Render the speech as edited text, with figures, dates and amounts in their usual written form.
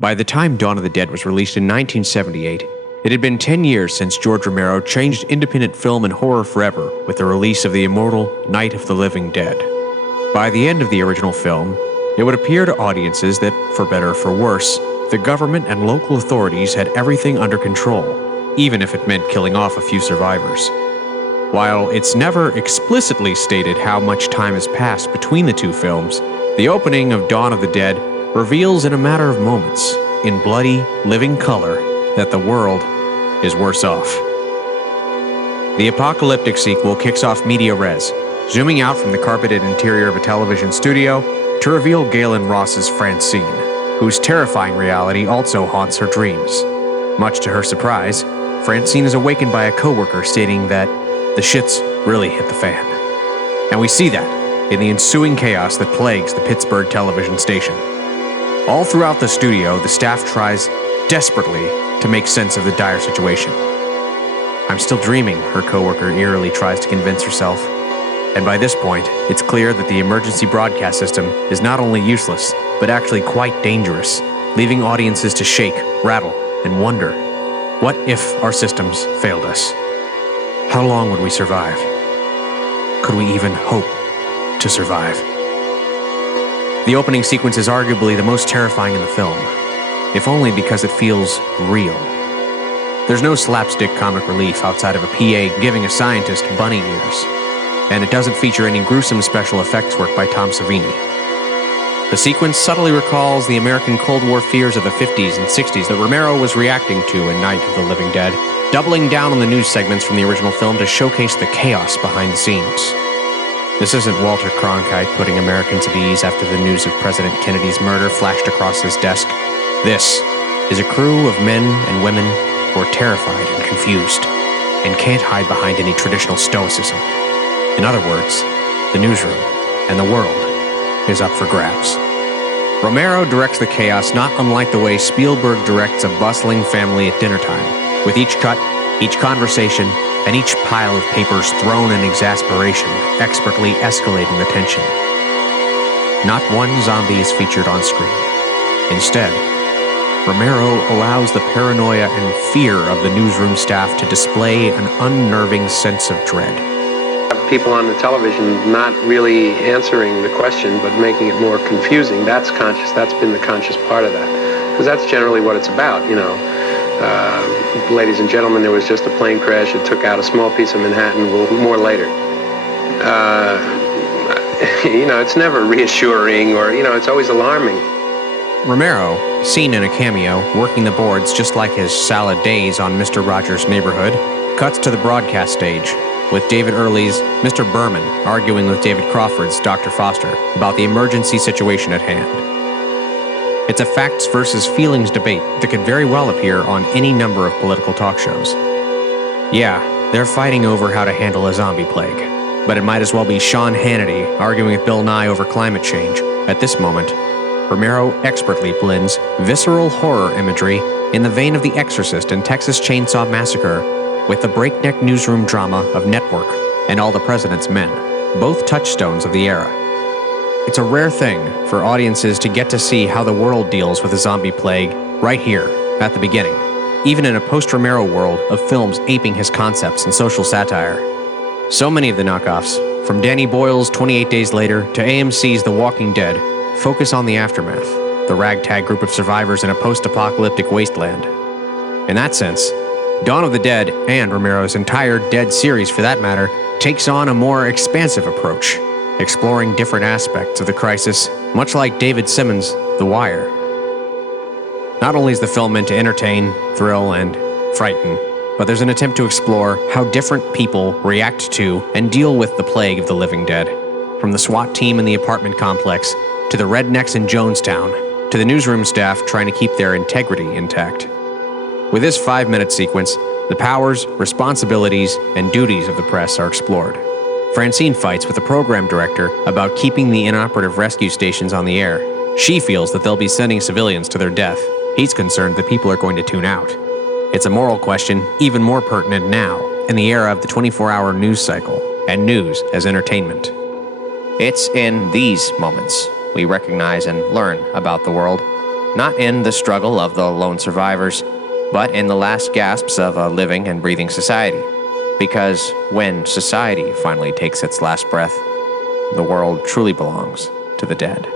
By the time Dawn of the Dead was released in 1978, it had been 10 years since George Romero changed independent film and horror forever with the release of the immortal Night of the Living Dead. By the end of the original film, it would appear to audiences that, for better or for worse, the government and local authorities had everything under control, even if it meant killing off a few survivors. While it's never explicitly stated how much time has passed between the two films, the opening of Dawn of the Dead reveals in a matter of moments, in bloody, living color, that the world is worse off. The apocalyptic sequel kicks off media res, zooming out from the carpeted interior of a television studio to reveal Galen Ross's Francine, whose terrifying reality also haunts her dreams. Much to her surprise, Francine is awakened by a coworker stating that the shit's really hit the fan. And we see that in the ensuing chaos that plagues the Pittsburgh television station. All throughout the studio, the staff tries desperately to make sense of the dire situation. "I'm still dreaming," her coworker eerily tries to convince herself. And by this point, it's clear that the emergency broadcast system is not only useless, but actually quite dangerous, leaving audiences to shake, rattle, and wonder, what if our systems failed us? How long would we survive? Could we even hope to survive? The opening sequence is arguably the most terrifying in the film, if only because it feels real. There's no slapstick comic relief outside of a PA giving a scientist bunny ears, and it doesn't feature any gruesome special effects work by Tom Savini. The sequence subtly recalls the American Cold War fears of the 50s and 60s that Romero was reacting to in Night of the Living Dead, doubling down on the news segments from the original film to showcase the chaos behind the scenes. This isn't Walter Cronkite putting Americans at ease after the news of President Kennedy's murder flashed across his desk. This is a crew of men and women who are terrified and confused, and can't hide behind any traditional stoicism. In other words, the newsroom and the world is up for grabs. Romero directs the chaos not unlike the way Spielberg directs a bustling family at dinner time, with each cut, each conversation, and each pile of papers thrown in exasperation, expertly escalating the tension. Not one zombie is featured on screen. Instead, Romero allows the paranoia and fear of the newsroom staff to display an unnerving sense of dread. People on the television not really answering the question, but making it more confusing. That's conscious. That's been the conscious part of that. Because that's generally what it's about, you know. Ladies and gentlemen, there was just a plane crash. It took out a small piece of Manhattan. More later. You know, it's never reassuring or, you know, it's always alarming. Romero, seen in a cameo, working the boards just like his salad days on Mr. Rogers' Neighborhood, cuts to the broadcast stage, with David Early's Mr. Berman arguing with David Crawford's Dr. Foster about the emergency situation at hand. It's a facts versus feelings debate that could very well appear on any number of political talk shows. Yeah, they're fighting over how to handle a zombie plague, but it might as well be Sean Hannity arguing with Bill Nye over climate change. At this moment, Romero expertly blends visceral horror imagery in the vein of The Exorcist and Texas Chainsaw Massacre with the breakneck newsroom drama of Network and All the President's Men, both touchstones of the era. It's a rare thing for audiences to get to see how the world deals with a zombie plague right here, at the beginning, even in a post-Romero world of films aping his concepts and social satire. So many of the knockoffs, from Danny Boyle's 28 Days Later to AMC's The Walking Dead, focus on the aftermath, the ragtag group of survivors in a post-apocalyptic wasteland. In that sense, Dawn of the Dead, and Romero's entire Dead series for that matter, takes on a more expansive approach, exploring different aspects of the crisis, much like David Simmons' The Wire. Not only is the film meant to entertain, thrill, and frighten, but there's an attempt to explore how different people react to and deal with the plague of the living dead, from the SWAT team in the apartment complex, to the rednecks in Jonestown, to the newsroom staff trying to keep their integrity intact. With this 5-minute sequence, the powers, responsibilities, and duties of the press are explored. Francine fights with the program director about keeping the inoperative rescue stations on the air. She feels that they'll be sending civilians to their death. He's concerned that people are going to tune out. It's a moral question even more pertinent now, in the era of the 24-hour news cycle, and news as entertainment. It's in these moments we recognize and learn about the world. not in the struggle of the lone survivors, but in the last gasps of a living and breathing society. Because when society finally takes its last breath, the world truly belongs to the dead.